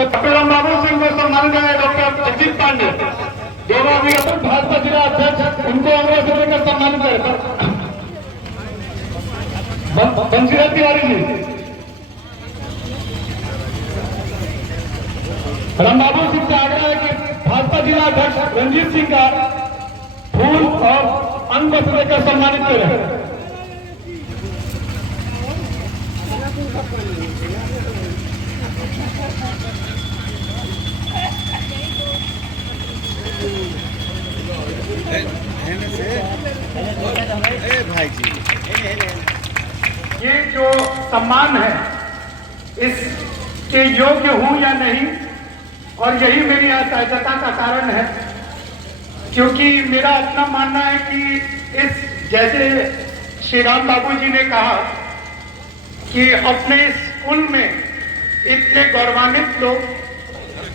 सत्यराम बाबू सिंह को सम्मानित है डॉक्टर जगदीप पांडे, दोनों अधिवेशन भाजपा जिला अध्यक्ष, उनको अंग्रेज से देकर सम्मानित है। बंशीधर तिवारी जी, रामबाबू सिंह से आग्रह है कि भाजपा जिला अध्यक्ष रंजीत सिंह का फूल और अंग वस्त्र देकर सम्मानित करें। भाई जी, ये जो सम्मान है इसके योग्य हूं या नहीं, और यही मेरी असहजता का कारण है, क्योंकि मेरा अपना मानना है कि इस जैसे श्री राम बाबू जी ने कहा कि अपने स्कूल में इतने गौरवान्वित लोग,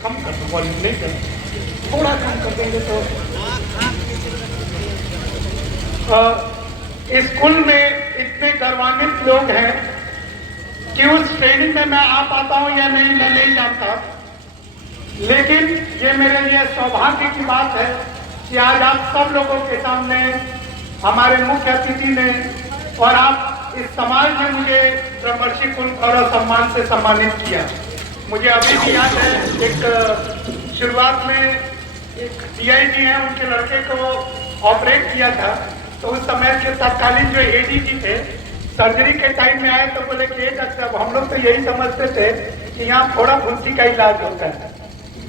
कम कर दो वॉल्यूम, नहीं कर थोड़ा कम कर देंगे तो स्कूल में इतने गौरवान्वित लोग हैं कि उस ट्रेनिंग में मैं आ पाता हूं या नहीं मैं नहीं जानता, लेकिन ये मेरे लिए सौभाग्य की बात है कि आज आप सब लोगों के सामने हमारे मुख्य अतिथि ने और आप इस समाज ने मुझे ब्रह्मर्षि कुल गौरव सम्मान से सम्मानित किया। मुझे अभी भी याद है, एक शुरुआत में एक DIG हैं, उनके लड़के को ऑपरेट किया था, तो उस समय के तत्कालीन जो ADG थे सर्जरी के टाइम में आए तो बोले कि डॉक्टर, हम लोग तो यही समझते थे कि यहाँ फोड़ा फुंसी का इलाज होता है,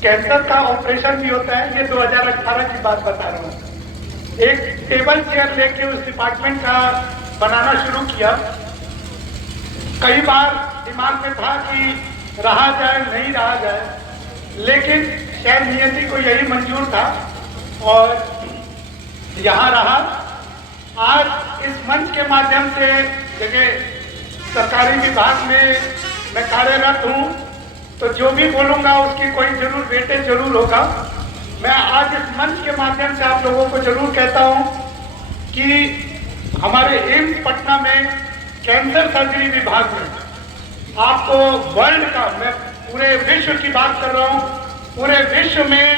कैंसर का ऑपरेशन भी होता है। ये 2018 की बात बता रहा हूँ। एक टेबल चेयर लेके उस डिपार्टमेंट का बनाना शुरू किया। कई बार दिमाग में था कि रहा जाए नहीं रहा जाए, लेकिन शायद नियति को यही मंजूर था और यहाँ रहा। आज इस मंच के माध्यम से जगह सरकारी विभाग में मैं कार्यरत हूँ, तो जो भी बोलूँगा उसकी कोई जरूर वेटेज जरूर होगा। मैं आज इस मंच के माध्यम से आप लोगों को जरूर कहता हूँ कि हमारे एम्स पटना में कैंसर सर्जरी विभाग में आपको वर्ल्ड का, मैं पूरे विश्व की बात कर रहा हूँ, पूरे विश्व में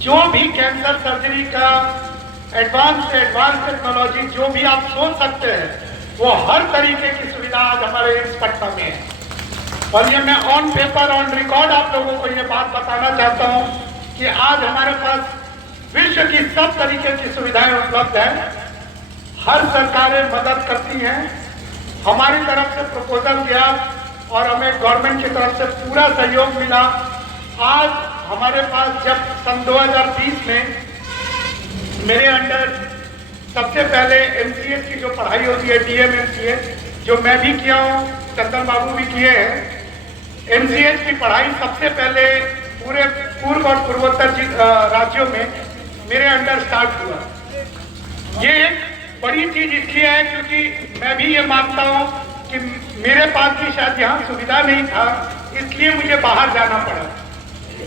जो भी कैंसर सर्जरी का एडवांस से एडवांस टेक्नोलॉजी जो भी आप सोच सकते हैं वो हर तरीके की सुविधा आज हमारे एम्स पटना में है। और ये मैं ऑन पेपर ऑन रिकॉर्ड आप लोगों को ये बात बताना चाहता हूँ कि आज हमारे पास विश्व की सब तरीके की सुविधाएं उपलब्ध हैं। हर सरकारें मदद करती हैं। हमारी तरफ से प्रपोजल गया और हमें गवर्नमेंट की तरफ से पूरा सहयोग मिला। आज हमारे पास जब सन 2020 में मेरे अंडर सबसे पहले MCH की जो पढ़ाई होती है DM MCH, जो मैं भी किया हूँ, चंदन बाबू भी किए हैं। MCH की पढ़ाई सबसे पहले पूरे पूर्व और पूर्वोत्तर राज्यों में मेरे अंडर स्टार्ट हुआ। ये एक बड़ी चीज इसलिए है क्योंकि मैं भी ये मानता हूँ कि मेरे पास भी शायद यहाँ सुविधा नहीं था, इसलिए मुझे बाहर जाना पड़ा,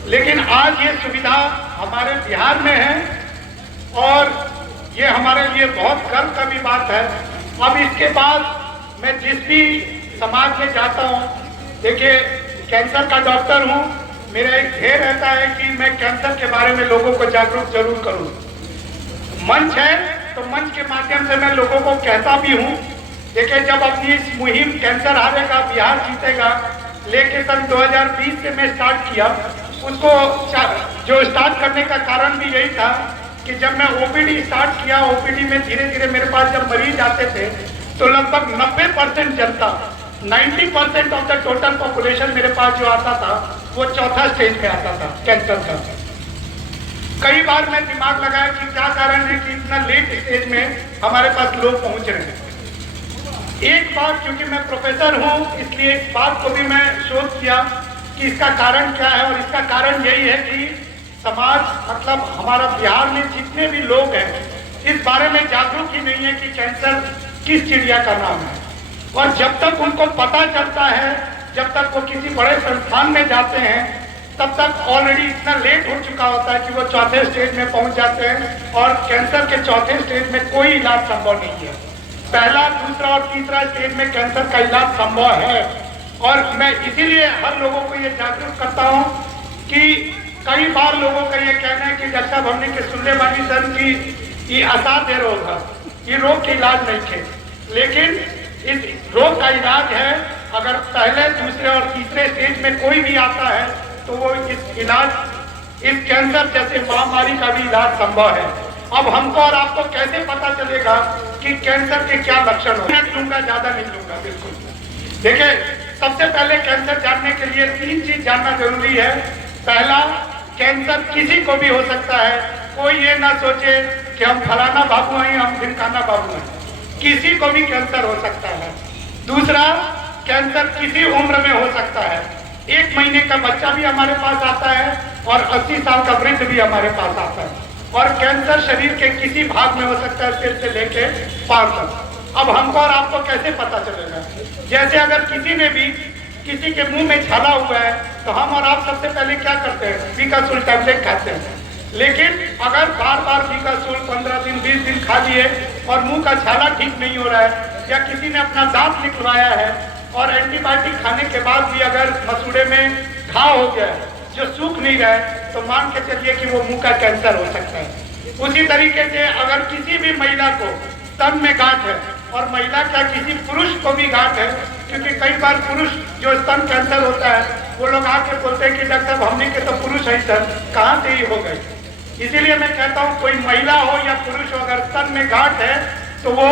लेकिन आज ये सुविधा हमारे बिहार में है और ये हमारे लिए बहुत गर्व का भी बात है। अब इसके बाद मैं जिस भी समाज में जाता हूँ, देखिए कैंसर का डॉक्टर हूँ, मेरा एक ध्येय रहता है कि मैं कैंसर के बारे में लोगों को जागरूक जरूर करूँ। मंच है तो मंच के माध्यम से मैं लोगों को कहता भी हूँ। देखिए जब अपनी इस मुहिम कैंसर हारेगा बिहार जीतेगा लेके सन 2020 से मैं स्टार्ट किया, उसको जो स्टार्ट करने का कारण भी यही था कि जब मैं OPD स्टार्ट किया, OPD में धीरे धीरे मेरे पास जब मरीज आते थे तो लगभग 90% जनता, 90% ऑफ द टोटल पॉपुलेशन मेरे पास जो आता था वो चौथा स्टेज में आता था कैंसर का। कई बार मैं दिमाग लगाया कि क्या कारण है कि इतना लेट स्टेज में हमारे पास लोग पहुंच रहे हैं। एक बार क्योंकि मैं प्रोफेसर हूं इसलिए इस बात को भी मैं शोध किया कि इसका कारण क्या है, और इसका कारण यही है कि समाज मतलब हमारा बिहार में जितने भी लोग हैं इस बारे में जागरूक ही नहीं है कि कैंसर किस चिड़िया का नाम है। और जब तक उनको पता चलता है, जब तक वो किसी बड़े संस्थान में जाते हैं, तब तक ऑलरेडी इतना लेट हो चुका होता है कि वो चौथे स्टेज में पहुंच जाते हैं और कैंसर के चौथे स्टेज में कोई इलाज संभव नहीं है। पहला, दूसरा और तीसरा स्टेज में कैंसर का इलाज संभव है, और मैं इसीलिए हर लोगों को ये जागरूक करता हूँ कि कई बार लोगों का ये कहना है कि डॉक्टर साहब हमने के सुनने वाली सन की ये असाध्य रोग है, ये रोग के इलाज नहीं थे, लेकिन इस रोग का इलाज है। अगर पहले, दूसरे और तीसरे स्टेज में कोई भी आता है तो वो इस कैंसर जैसे महामारी का भी इलाज संभव है। अब हमको और आपको कैसे पता चलेगा कि कैंसर के क्या लक्षण हो? लूंगा, ज्यादा नहीं लूंगा, बिल्कुल। देखिए, सबसे पहले कैंसर जानने के लिए 3 चीज जानना जरूरी है। पहला, कैंसर किसी को भी हो सकता है। कोई ये ना सोचे कि हम फलाना बाबू हैं, हम ढिमकाना बाबू हैं, किसी को भी कैंसर हो सकता है। दूसरा, कैंसर किसी उम्र में हो सकता है। 1 महीने का बच्चा भी हमारे पास आता है और 80 साल का वृद्ध भी हमारे पास आता है। और कैंसर शरीर के किसी भाग में हो सकता है, सिर से लेके पांव तक। अब हमको और आपको कैसे पता चलेगा? जैसे अगर किसी के मुंह में छाला हुआ है तो हम और आप सबसे पहले क्या करते हैं? बीकासूल टैबलेट खाते हैं। लेकिन अगर बार बार बीकासूल 15 दिन 20 दिन खा लिए और मुंह का छाला ठीक नहीं हो रहा है, या किसी ने अपना दांत निकलवाया है और एंटीबायोटिक खाने के बाद भी अगर मसूड़े में घाव हो गया है जो सूख नहीं रहा है, तो मान के चलिए कि वो मुंह का कैंसर हो सकता है। उसी तरीके से अगर किसी भी महिला को स्तन में गांठ है, और महिला क्या, किसी पुरुष को भी गांठ है, क्योंकि कई बार पुरुष जो स्तन कैंसर होता है वो लोग आके बोलते हैं कि डॉक्टर साहब हमने के तो पुरुष है सर, कहाँ से ही हो गई। इसीलिए मैं कहता हूँ कोई महिला हो या पुरुष हो, अगर स्तन में गांठ है तो वो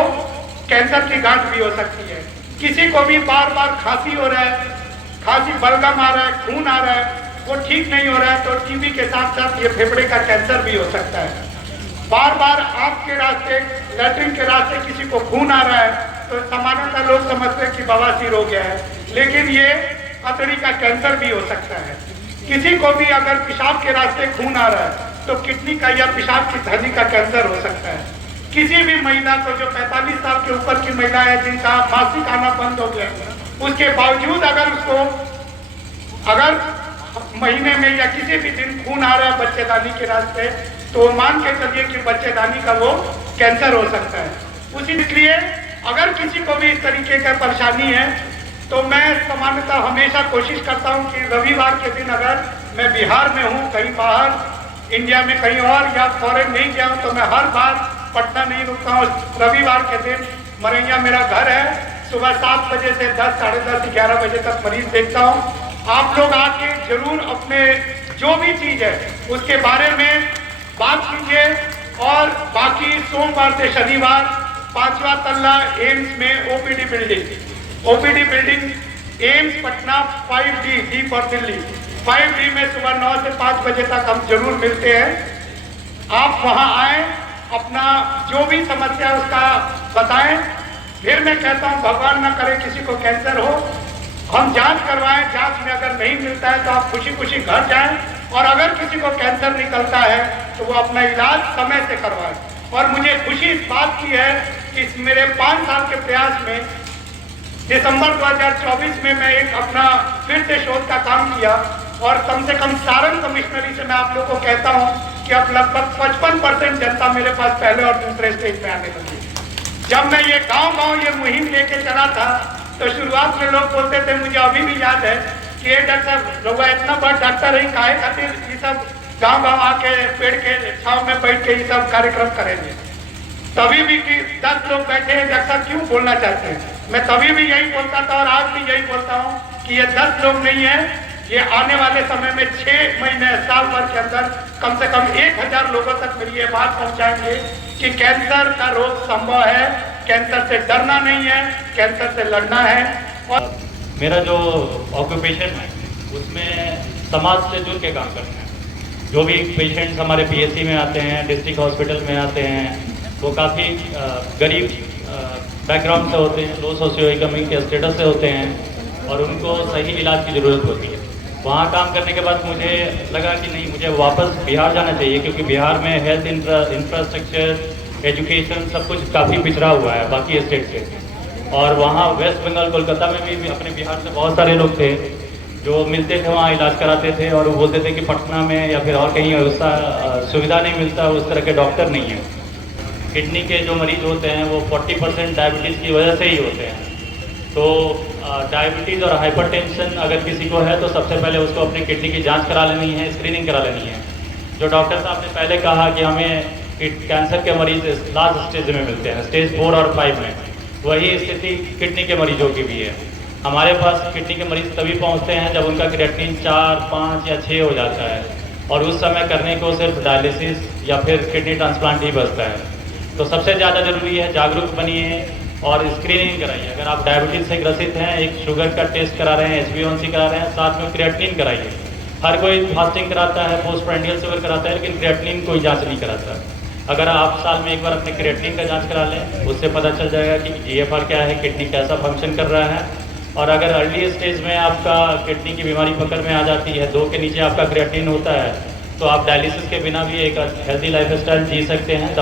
कैंसर की गांठ भी हो सकती है। किसी को भी बार बार खांसी हो रहा है, खांसी बलगम आ रहा है, खून आ रहा है, वो ठीक नहीं हो रहा है, तो टीबी के साथ साथ ये फेफड़े का कैंसर भी हो सकता है। बार बार आंख के रास्ते, लैट्रिन के रास्ते किसी को खून आ रहा है तो सामान्यतः लोग समझते हैं कि बवासीर हो गया है, लेकिन ये अतड़ी का कैंसर भी हो सकता है। किसी को भी अगर पेशाब के रास्ते खून आ रहा है तो किडनी का या पेशाब की थैली का कैंसर हो सकता है। किसी भी महिला को जो 45 साल के ऊपर की महिला है जिनका मासिक आना बंद हो गया, उसके बावजूद अगर महीने में या किसी भी दिन खून आ रहा है बच्चेदानी के रास्ते, तो मान के चलिए कि बच्चेदानी का वो कैंसर हो सकता है। इसलिए अगर किसी को भी इस तरीके का परेशानी है तो मैं सामान्यतः हमेशा कोशिश करता हूं कि रविवार के दिन अगर मैं बिहार में हूं, कहीं बाहर इंडिया में कहीं और या फॉरेन नहीं गया हूं, तो मैं हर बार पटना नहीं रुकता हूँ। रविवार के दिन मरैया मेरा घर है, सुबह 7 बजे से 10, साढ़े 10, 11 बजे तक मरीज देखता हूँ। आप लोग आके जरूर अपने जो भी चीज है उसके बारे में बात कीजिए। और बाकी सोमवार से शनिवार 5वां तल्ला एम्स में OPD building AIIMS Patna 5D, D for Delhi, 5D में सुबह 9 से 5 बजे तक हम जरूर मिलते हैं। आप वहां आए, अपना जो भी समस्या उसका बताएं। फिर मैं कहता हूं भगवान ना करे किसी को कैंसर हो, हम जांच करवाएं। जांच में अगर नहीं मिलता है तो आप खुशी खुशी घर जाएं, और अगर किसी को कैंसर निकलता है तो वो अपना इलाज समय से करवाएं। और मुझे खुशी इस बात की है कि इस मेरे 5 साल के प्रयास में दिसंबर 2024 में मैं एक अपना फिर से शोध का काम किया, और कम से कम सारण कमिश्नरी से मैं आप लोगों को कहता हूं कि अब लगभग 55% जनता मेरे पास पहले और दूसरे स्टेज पे आने लगी। जब मैं ये गांव ये मुहिम लेके चला था तो शुरुआत में लोग बोलते थे, मुझे अभी भी याद है कि ये डॉक्टर लोग इतना बड़ा डॉक्टर है, काहे खातिर ये सब गांव आके पेड़ के छाव में बैठ के ये सब कार्यक्रम करेंगे। तभी भी कि 10 लोग बैठे हैं, डॉक्टर साहब क्यों बोलना चाहते हैं? मैं तभी भी यही बोलता था और आज भी यही बोलता हूँ कि ये 10 लोग नहीं है, ये आने वाले समय में 6 महीने, साल भर के अंदर कम से कम 1000 लोगों तक मेरी ये बात पहुंचाएंगे कि कैंसर का रोग संभव है, कैंसर से डरना नहीं है, कैंसर से लड़ना है। और मेरा जो ऑक्यूपेशन है उसमें समाज से जुड़ के काम करना है। जो भी पेशेंट्स हमारे पीएचसी में आते हैं, डिस्ट्रिक्ट हॉस्पिटल में आते हैं, वो काफ़ी गरीब बैकग्राउंड से होते हैं, लो सोशियो इकोनॉमिक के स्टेटस से होते हैं, और उनको सही इलाज की ज़रूरत होती है। वहाँ काम करने के बाद मुझे लगा कि नहीं, मुझे वापस बिहार जाना चाहिए, क्योंकि बिहार में हेल्थ इंफ्रास्ट्रक्चर, एजुकेशन सब कुछ काफ़ी पिछड़ा हुआ है बाकी स्टेट से। और वहाँ वेस्ट बंगाल, कोलकाता में भी अपने बिहार से बहुत सारे लोग थे जो मिलते थे, वहाँ इलाज कराते थे, और वो बोलते थे कि पटना में या फिर और कहीं उसका सुविधा नहीं मिलता, उस तरह के डॉक्टर नहीं है। किडनी के जो मरीज होते हैं वो 40% डायबिटीज़ की वजह से ही होते हैं। तो डायबिटीज़ और हाइपरटेंशन अगर किसी को है तो सबसे पहले उसको अपनी किडनी की जांच करा लेनी है, स्क्रीनिंग करा लेनी है। जो डॉक्टर साहब ने पहले कहा कि हमें कैंसर के मरीज लास्ट स्टेज में मिलते हैं, स्टेज 4 और 5 में, वही स्थिति किडनी के मरीजों की भी है। हमारे पास किडनी के मरीज तभी पहुंचते हैं जब उनका क्रिएटिनिन 4, 5 या 6 हो जाता है, और उस समय करने को सिर्फ डायलिसिस या फिर किडनी ट्रांसप्लांट ही बचता है। तो सबसे ज़्यादा ज़रूरी है जागरूक बनिए और स्क्रीनिंग कराइए। अगर आप डायबिटीज़ से ग्रसित हैं, एक शुगर का टेस्ट करा रहे हैं, HbA1c करा रहे हैं, साथ में क्रिएटिनिन कराइए। हर कोई फास्टिंग कराता है, पोस्ट प्रेंडियल शुगर कराता है, लेकिन क्रिएटिनिन कोई जांच नहीं कराता। अगर आप साल में एक बार अपने क्रिएटिनिन का जांच करा लें, उससे पता चल जाएगा कि GFR क्या है, किडनी कैसा फंक्शन कर रहा है। और अगर अर्ली स्टेज में आपका किडनी की बीमारी पकड़ में आ जाती है, 2 के नीचे आपका क्रिएटिनिन होता है, तो आप डायलिसिस के बिना भी एक हेल्दी लाइफस्टाइल जी सकते हैं।